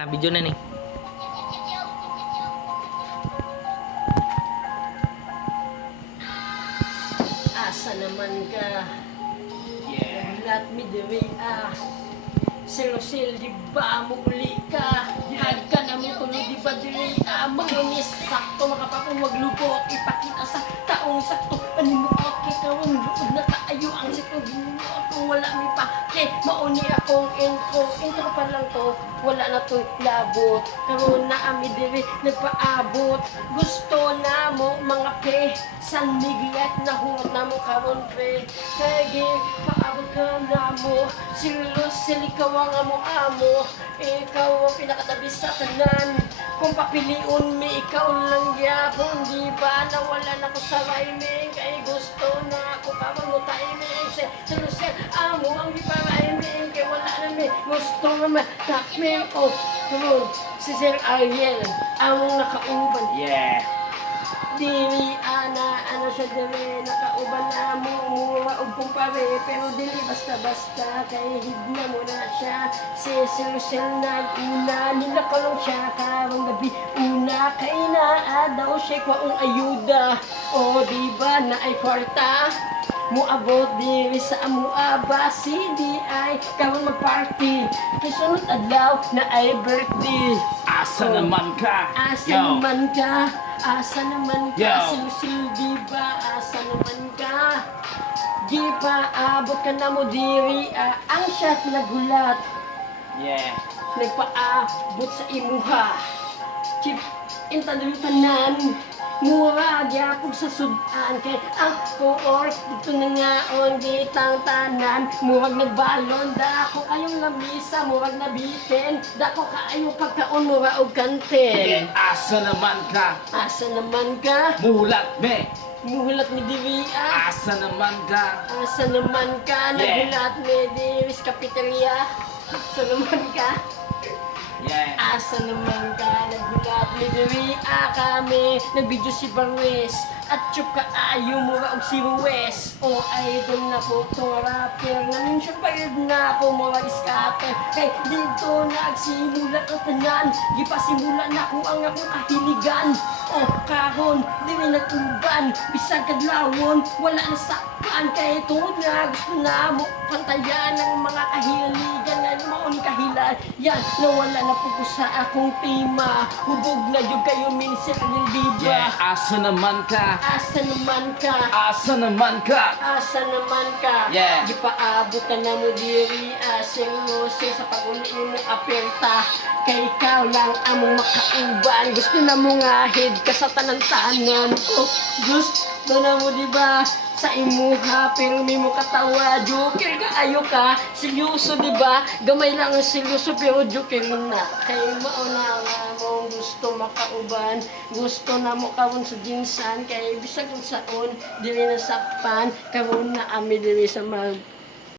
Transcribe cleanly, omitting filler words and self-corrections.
Na, video na ni. Asa naman ka? Yeah. Nagulat mi diri Silosil, di ba mo uli ka? Hag ka na mo tuloy, di ba diri Mangunis, sakto makapapong maglubot. Ipakita sa taong sakto. Animo kakikawang luod na kaayo ang sikong ginuno ako. Wala mi pa, kay mauni akong intro. Intro pa lang to, wala na to'y labot. Karoon na ami diri, nagpaabot. Gusto na mo mga pe, san miglet na hungot na mo karon pre. Kaya paabot ka na mo, silos silikaw ang amo-amo. Ikaw ang pinakatabi sa tanan. Kung papiliun mi, ikaw lang yapon. Di ba nawala na ko sa rhyming? Kay gusto na ako kawan mo timing. Silos amo ang di pa rhyming. Kay wala na mi, gusto nga matakming. Oh, come on, si Sir Ariel, among nakauban. Yeah. Dili ano siya dili, nakauban na mo, mura o kumpare, pero dili basta-basta, kay higna mo na siya. Si Silusel nag-una, nilakaw siya karong gabi, una, kay naa daw siya kwaong ayuda. O diba na ay kwarta, muabot diri sa amuaba, si di ay karon mag-party, kay sunod adlaw na ay birthday. Asa naman ka? Asa Yo. naman ka? Asa naman ka? Yo. Silusil, di ba? Asa naman ka? Di pa abot ka na mo diri, ang shot nagulat, Yeah. nagpaabot sa imuha. Chip, intadong tanan, mura gyapog sa sudan, kay ang koor dito na nga on ditang tanan. Murag nagbalon, dako kayong lamisa, murag nabitin, dako kaayo pagkaon, mura og kanten. Yeah. Asa naman ka? Asa naman ka? Mulat me. Muhulat mi diri Asa naman ka? Asa naman ka? Yeah. Nagulat mi diri sa kapiterya. Asa naman ka? Yeah. Asa naman ka? Nagulat mi diri kami. Nagbidyo si Barwes at chup ka ayo mura og si Ruwes. O idol na po tong rapper. Namin siya bayad na ako mga iskater. Kay dito nagsimula ang tanan. Gipasimula na ko ang akong kahiligan. O karon, dili nag-uban. Bisag kadlawon, wala na sakpan. Kay tungod nga gusto na mo pantayan ng mga kahiligan. Nga mo ni kahilan. Yan, nawala na po ko sa akong tema. Hubog na yung kayo minsan ng diba. Yeah. Asa naman ka? Asa naman ka? Asa naman ka? Asa naman ka? Yeah. Di pa abot ka na mo diri seryoso sa pag-uli ng aperta. Kay ikaw lang among makauban. Gusto na mo ngahid ka sa tanan-tanan. Oh, gusto na mo diba sa imuha, pero may mo katawa. Joker ka, ayo ka, seryoso diba? Gamay lang ang seryoso, pero joker na. Kay mauna nga mo gusto makauban. Gusto na mo kawon sa jinsan. Kay bisag yung saon, dili na sakpan. Karon na ami dili sa mag